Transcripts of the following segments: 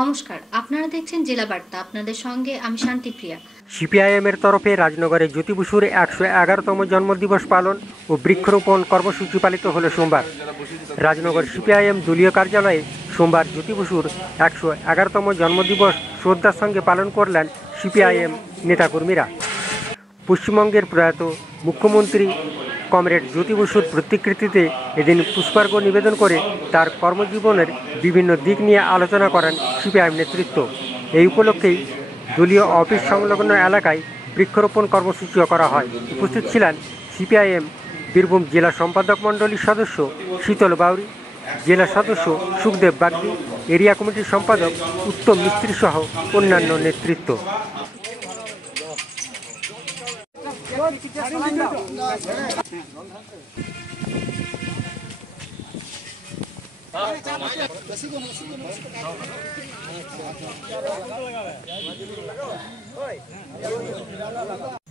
নমস্কার, আপনারা দেখছেন জেলা বার্তা। আপনাদের সঙ্গে আমি শান্তিপ্রিয়া। সিপিআইএমের তরফে রাজনগরে জ্যোতি বসুর 111তম জন্মদিবস পালন ও বৃক্ষরোপণ কর্মসূচি পালিত হলো সোমবার। রাজনগর সিপিআইএম দলীয় কার্যালয়ে সোমবার জ্যোতি বসুর 111তম জন্মদিবস শ্রদ্ধার সঙ্গে পালন করলেন সিপিআইএম নেতাকর্মীরা। পশ্চিমবঙ্গের প্রয়াত মুখ্যমন্ত্রী কমরেড জ্যোতি বসুর প্রতিকৃতিতে এদিন পুষ্পার্ঘ্য নিবেদন করে তার কর্মজীবনের বিভিন্ন দিক নিয়ে আলোচনা করেন সিপিআইএম নেতৃত্ব। এই উপলক্ষেই দলীয় অফিস সংলগ্ন এলাকায় বৃক্ষরোপণ কর্মসূচিও করা হয়। উপস্থিত ছিলেন সিপিআইএম বীরভূম জেলা সম্পাদক মণ্ডলীর সদস্য শীতল বাউরি, জেলা সদস্য সুখদেব বাগদি, এরিয়া কমিটির সম্পাদক উত্তম মিস্ত্রি সহ অন্যান্য নেতৃত্ব।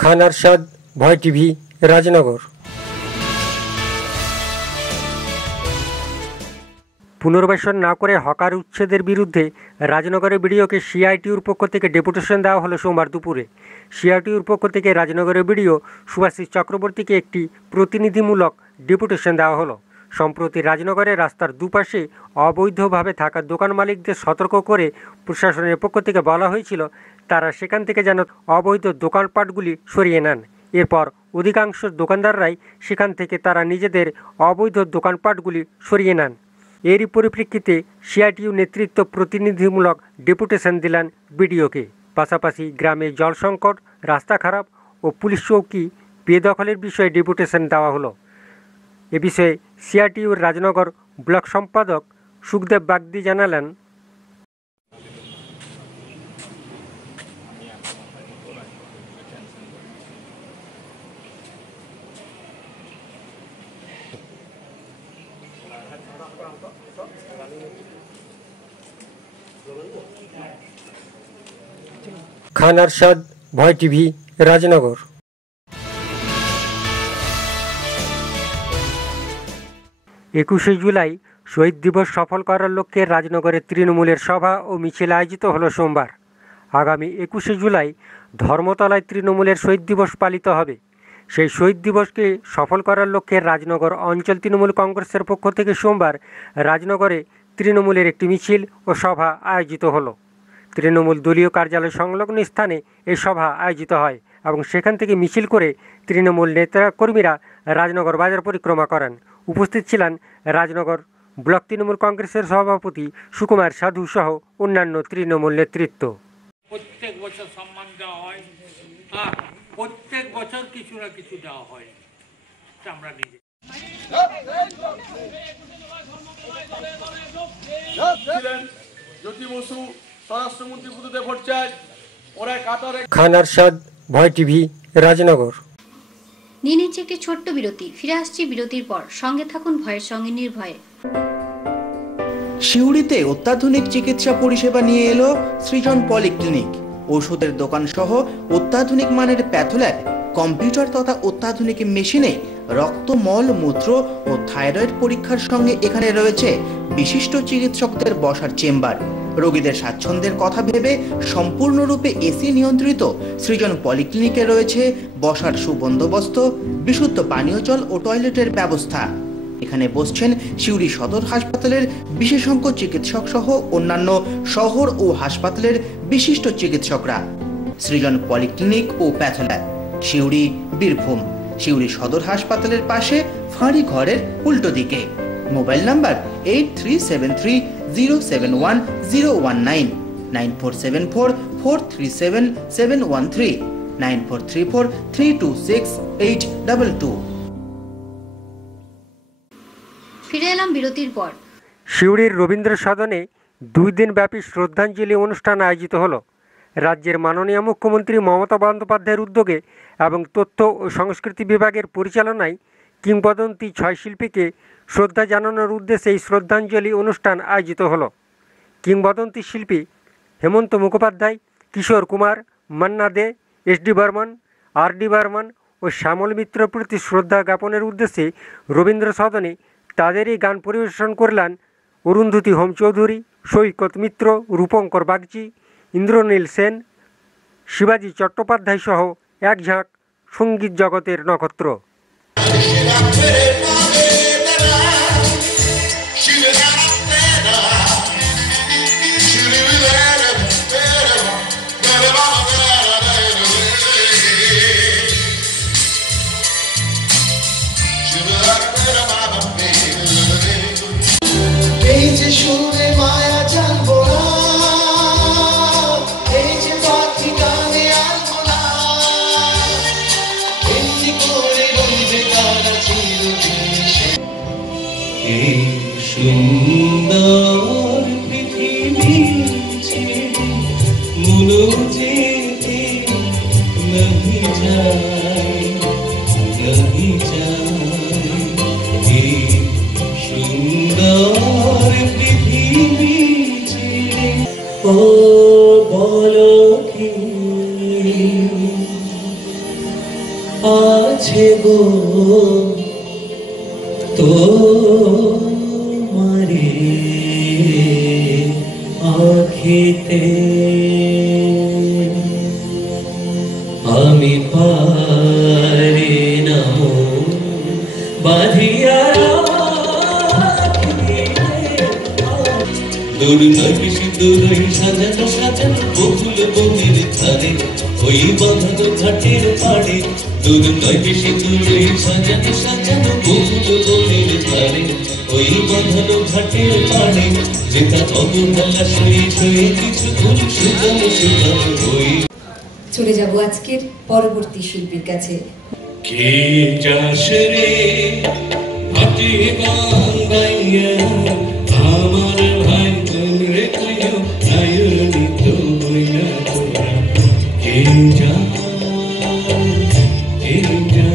খান আরশাদ, ভয় টিভি, রাজনগর। পুনর্বাসন না করে হকার উচ্ছেদের বিরুদ্ধে রাজনগরের বিডিওকে সিআইটিউর পক্ষ থেকে ডেপুটেশন দেওয়া হলো সোমবার দুপুরে। সিআইটিউর পক্ষ থেকে রাজনগরের বিডিও সুভাষিস চক্রবর্তীকে একটি প্রতিনিধিমূলক ডেপুটেশন দেওয়া হলো। সম্প্রতি রাজনগরের রাস্তার দুপাশে অবৈধভাবে থাকা দোকান মালিকদের সতর্ক করে প্রশাসনের পক্ষ থেকে বলা হয়েছিল তারা সেখান থেকে যেন অবৈধ দোকানপাটগুলি সরিয়ে নেন। এরপর অধিকাংশ দোকানদাররাই সেখান থেকে তারা নিজেদের অবৈধ দোকানপাটগুলি সরিয়ে নেন। এরই পরিপ্রেক্ষিতে সিআইটিইউ নেতৃত্ব প্রতিনিধিমূলক ডেপুটেশন দিলেন বিডিওকে। পাশাপাশি গ্রামে জল সংকট, রাস্তা খারাপ ও পুলিশ চৌকি বেদখলের বিষয়ে ডেপুটেশন দেওয়া হলো। এ বিষয়ে সিআইটিইউর রাজনগর ব্লক সম্পাদক সুখদেব বাগদি জানালেন, খান আরশাদ, ভয় টিভি, রাজনগর। 21শে জুলাই শহীদ দিবস সফল করার লক্ষ্যে রাজনগরে তৃণমূলের সভা ও মিছিল আয়োজিত হলো সোমবার। আগামী 21শে জুলাই ধর্মতলায় তৃণমূলের শহীদ দিবস পালিত হবে। সেই শহীদ দিবসকে সফল করার লক্ষ্যে রাজনগর অঞ্চল তৃণমূল কংগ্রেসের পক্ষ থেকে সোমবার রাজনগরে তৃণমূলের একটি মিছিল ও সভা আয়োজিত হলো। তৃণমূল দলীয় কার্যালয় সংলগ্ন স্থানে এই সভা আয়োজিত হয় এবং সেখান থেকে মিছিল করে তৃণমূল নেতাকর্মীরা রাজনগর বাজার পরিক্রমা করেন। উপস্থিত ছিলেন রাজনগর ব্লক তৃণমূল কংগ্রেসের সভাপতি সুকুমার সাধু সহ অন্যান্য তৃণমূল নেতৃত্ব। প্রত্যেক বছর সম্মান দেওয়া হয়, প্রত্যেক বছর কিছু না কিছু দেওয়া হয়, আমরা নিজে জ্যোতি বসু স্বরাষ্ট্রমন্ত্রী পুতুতে ভোট চাই। ওরা কাতারে। খান আরশাদ, ভয় টিভি, রাজনগর। নিয়ে নিচ্ছে একটি ছোট্ট বিরতি। ফিরে আসছি বিরতির পর। সঙ্গে থাকুন ভয়ের সঙ্গে নির্ভয়ে। সিউড়িতে অত্যাধুনিক চিকিৎসা পরিষেবা নিয়ে এলো সৃজন পলিক্লিনিক। ওষুধের দোকান সহ অত্যাধুনিক মানের প্যাথোল্যাব, কম্পিউটার তথা অত্যাধুনিক মেশিনে রক্ত, মল, মূত্র ও থাইরয়েড পরীক্ষার সঙ্গে এখানে রয়েছে বিশিষ্ট চিকিৎসকদের বসার চেম্বার। রোগীদের স্বাচ্ছন্দ্যের কথা ভেবে সম্পূর্ণরূপে এসি নিয়ন্ত্রিত সৃজন পলিক্লিনিকে রয়েছে বসার সুবন্দোবস্ত, বিশুদ্ধ পানীয় জল ও টয়লেটের ব্যবস্থা। এখানে বসছেন সিউড়ি সদর হাসপাতালের বিশেষজ্ঞ চিকিৎসক সহ অন্যান্য শহর ও হাসপাতালের বিশিষ্ট চিকিৎসকরা। সৃজন পলিক্লিনিক ও প্যাথোল্যাব, সিউড়ি, বীরভূম। সিউড়ি সদর হাসপাতালের পাশে ফাঁড়ি ঘরের উল্টো দিকে। Mobile number 8373071019, 9474437713, 9434326822। ফিরে এলাম বিরতির পর। সিউড়ির রবীন্দ্র সদনে 2 দিনব্যাপী শ্রদ্ধাঞ্জলি অনুষ্ঠান আয়োজিত হলো। রাজ্যের মাননীয় মুখ্যমন্ত্রী মমতা বন্দ্যোপাধ্যায়ের উদ্যোগে এবং তথ্য ও সংস্কৃতি বিভাগের পরিচালনায় কিংবদন্তি 6 শিল্পীকে শ্রদ্ধা জানানোর উদ্দেশ্যে এই শ্রদ্ধাঞ্জলি অনুষ্ঠান আয়োজিত হলো। কিংবদন্তি শিল্পী হেমন্ত মুখোপাধ্যায়, কিশোর কুমার, মান্না দে, এস.ডি. বর্মন, আর.ডি. বর্মন ও শ্যামল মিত্রের প্রতি শ্রদ্ধা জ্ঞাপনের উদ্দেশ্যে রবীন্দ্র সদনে তাদেরই গান পরিবেশন করলেন অরুন্ধতী হোম চৌধুরী, সৈকত মিত্র, রূপঙ্কর বাগচি, ইন্দ্রনীল সেন, শিবাজি চট্টোপাধ্যায় সহ এক ঝাঁক সঙ্গীত জগতের নক্ষত্র। এই যে সুরে মায়া জানবো না, এই যে পাখি গানে আসবো না, এমনি করে রইবে তারা চিরদিন। এই সুন্দর পৃথিবী ছেড়ে মনো যেতে নাহি যায়, নাহি যায়। এই সুন্দর পৃথিবী ছেড়ে ও বলো কি আছে গো তোমারে আখিতে, আমি পারি না বাঁধিয়া দূর নয় বেশি দূর সাজানো সাজানো বকুল বনের ধারে, ওই বাঁধানো ঘাটের পাড়ে। দূর নয় বেশি দূর সাজানো সাজানো বকুল বনের ধারে, ওই বাঁধানো ঘাটের পাড়ে। যেটা অবহেলা সয়ে সয়ে কিছু ভুল শুকানো শুকানো হই। চলে যাব আজকের পরবর্তী শিল্পীর কাছে। কে যাস রে হাতি গান গাইয়া, আমার ভাই বোন রে কইও নায়নি তো বইনা তোরা। কে যা কে যা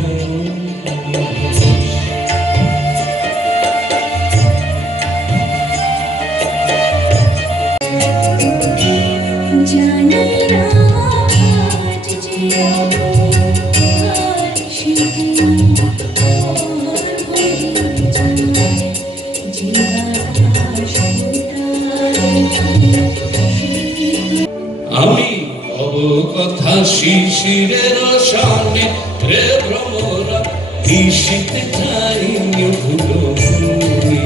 জানি না আজ যে আমার শিল্পী আমি অব কথা শিশিরের সামনে রে ভ্রমরা নিশিতে যাই ফুলো ফুলে,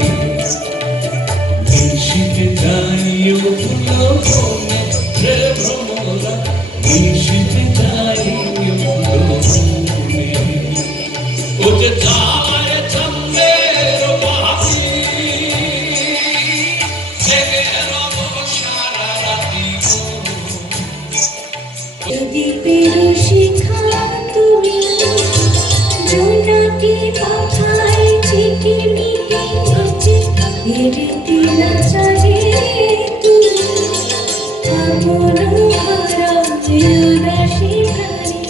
নিশিতে যাই ফুলো ফুলে রে ভ্রমরা নিশিতে যাই ফুলো ফুলে। ও যে যায় চন্দ্রের বাতি জেগে রব সারা রাতি। দ্বীপের শিখা তুমি জোনাকি পাখায় ঝিকিমিকি নাচে, হেরেতে নাচারে তুমি আমন হারা উদাসী প্রাণী।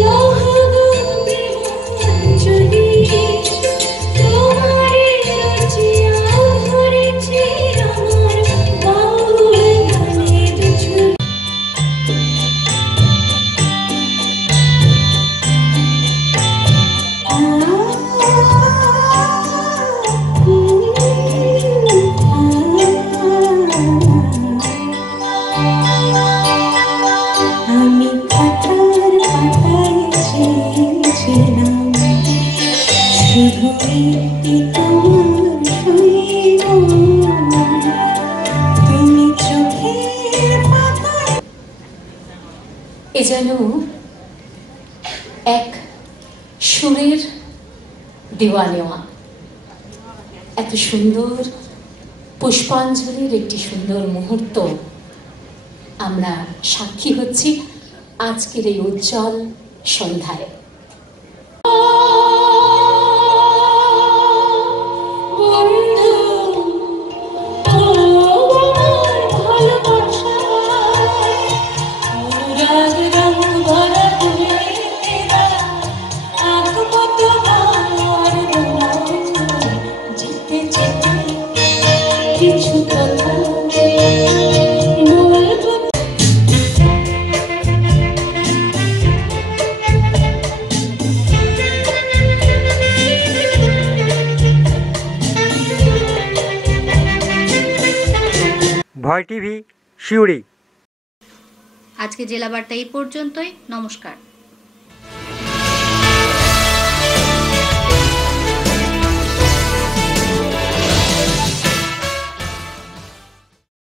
লহ প্রেমাঞ্জলি তোমারে রচিয়া ধরেছে আমার বাউল গানের ঝুলি। আমি পাতার পাতায় ছিলাম, শুধু একটি তোমার শুইব, তুমি চোখের পাতায়। এ যেন এক সুরের দেওয়া নেওয়া, এত সুন্দর পুষ্পাঞ্জলির একটি সুন্দর মুহূর্ত আমরা সাক্ষী হচ্ছি আজকের এই উজ্জ্বল সন্ধ্যায়। কিছু কথা বলবো। ভয় টিভি, সিউড়ি। আজকে জেলা বার্তা এই পর্যন্তই। নমস্কার।